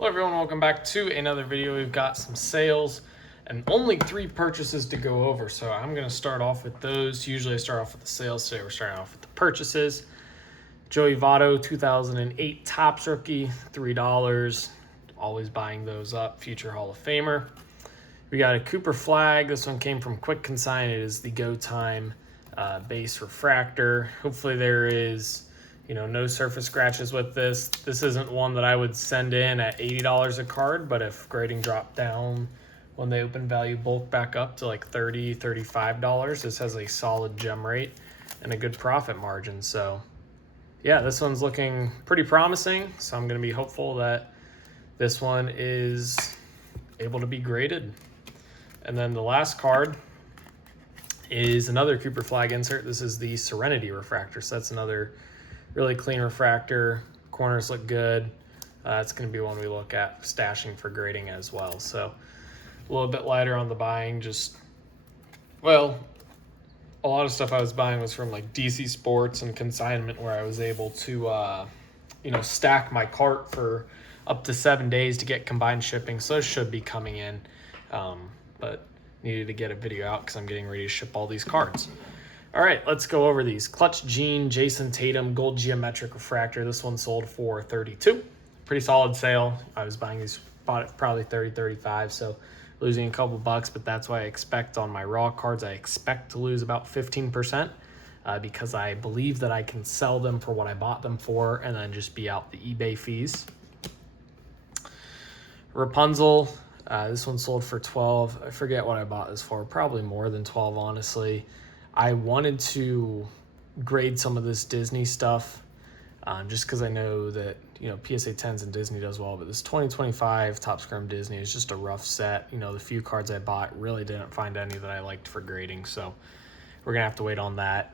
Hello everyone, welcome back to another video. We've got some sales and only 3 purchases to go over, so I'm going to start off with those. Usually I start off with the sales. Today we're starting off with the purchases. Joey Votto 2008 Topps rookie, $3. Always buying those up. Future Hall of Famer. We got a Cooper flag. This one came from Quick Consign. It is the Go Time base refractor. Hopefully there is no surface scratches with this. This isn't one that I would send in at $80 a card, but if grading dropped down when they open value bulk back up to like $30, $35, this has a solid gem rate and a good profit margin. So yeah, this one's looking pretty promising. So I'm going to be hopeful that this one is able to be graded. And then the last card is another Cooper flag insert. This is the Serenity refractor. So that's another really clean refractor. Corners look good. It's going to be one we look at stashing for grading as well. So a little bit lighter on the buying. A lot of stuff I was buying was from like DC Sports and consignment, where I was able to stack my cart for up to 7 days to get combined shipping. So those should be coming in, but needed to get a video out because I'm getting ready to ship all these cards. All right, let's go over these. Clutch Gene, Jason Tatum, Gold Geometric Refractor. This one sold for $32. Pretty solid sale. I was buying these, bought it for probably $30, $35, so losing a couple bucks, but that's what I expect on my raw cards. I expect to lose about 15% because I believe that I can sell them for what I bought them for and then just be out the eBay fees. Rapunzel, this one sold for $12. I forget what I bought this for, probably more than $12, honestly. I wanted to grade some of this Disney stuff just because I know that, PSA 10s and Disney does well, but this 2025 Topps Chrome Disney is just a rough set. The few cards I bought really didn't find any that I liked for grading, so we're going to have to wait on that,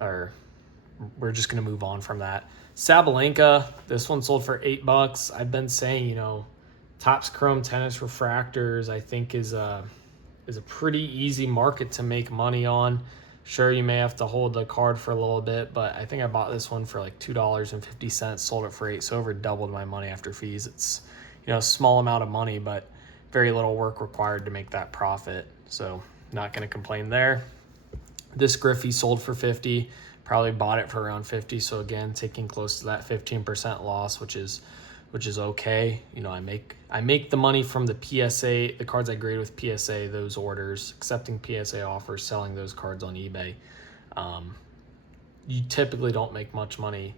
or we're just going to move on from that. Sabalenka, this one sold for $8. I've been saying, Topps Chrome Tennis Refractors, I think is a pretty easy market to make money on. Sure, you may have to hold the card for a little bit, but I think I bought this one for like $2.50, sold it for $8, so over doubled my money after fees. It's, a small amount of money, but very little work required to make that profit. So not going to complain there. This Griffey sold for $50, probably bought it for around $50. So again, taking close to that 15% loss, which is okay. I make the money from the PSA, the cards I grade with PSA, those orders, accepting PSA offers, selling those cards on eBay. You typically don't make much money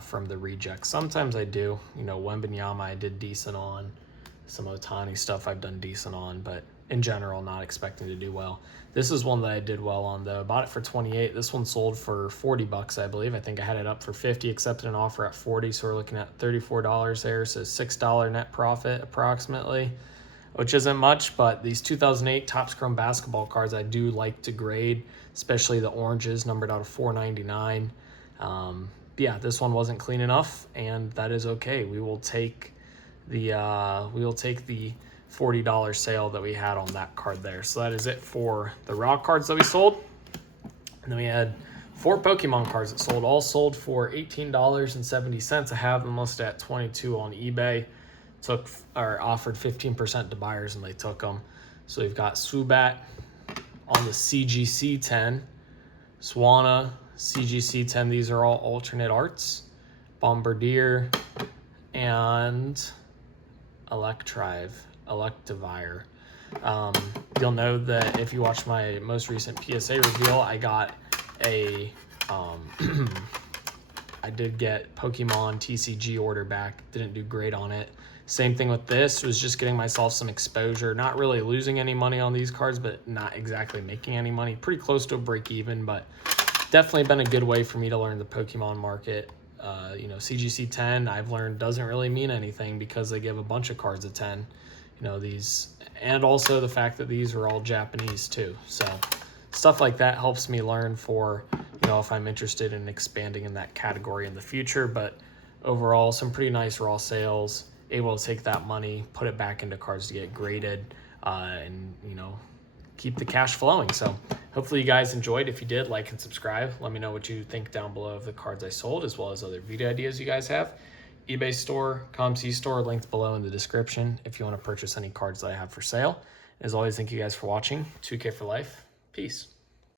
from the rejects. Sometimes I do. Wembenyama I did decent on. Some Ohtani stuff I've done decent on, but in general, not expecting to do well. This is one that I did well on, though. I bought it for $28. This one sold for $40, I believe. I think I had it up for $50, accepted an offer at $40, so we're looking at $34 there. So $6 net profit approximately, which isn't much, but these 2008 Topps Chrome basketball cards I do like to grade, especially the oranges, numbered out of $4.99. Yeah, this one wasn't clean enough, and that is okay. We will take the $40 sale that we had on that card there. So that is it for the raw cards that we sold. And then we had 4 Pokemon cards that sold, all sold for $18.70. I have them listed at $22 on eBay. Offered 15% to buyers and they took them. So we've got Swoobat on the CGC 10, Swanna, CGC 10. These are all alternate arts. Bombardier and Electivire. You'll know that if you watch my most recent PSA reveal, I got I did get Pokemon TCG order back. Didn't do great on it. Same thing with this, was just getting myself some exposure. Not really losing any money on these cards, but not exactly making any money. Pretty close to a break even, but definitely been a good way for me to learn the Pokemon market. CGC 10, I've learned doesn't really mean anything because they give a bunch of cards a 10. These, and also the fact that these are all Japanese too. So stuff like that helps me learn for, if I'm interested in expanding in that category in the future. But overall, some pretty nice raw sales, able to take that money, put it back into cards to get graded, and, keep the cash flowing. So hopefully you guys enjoyed. If you did, like and subscribe. Let me know what you think down below of the cards I sold, as well as other video ideas you guys have. eBay store, ComC store, linked below in the description if you want to purchase any cards that I have for sale. As always, thank you guys for watching. 2K for life. Peace.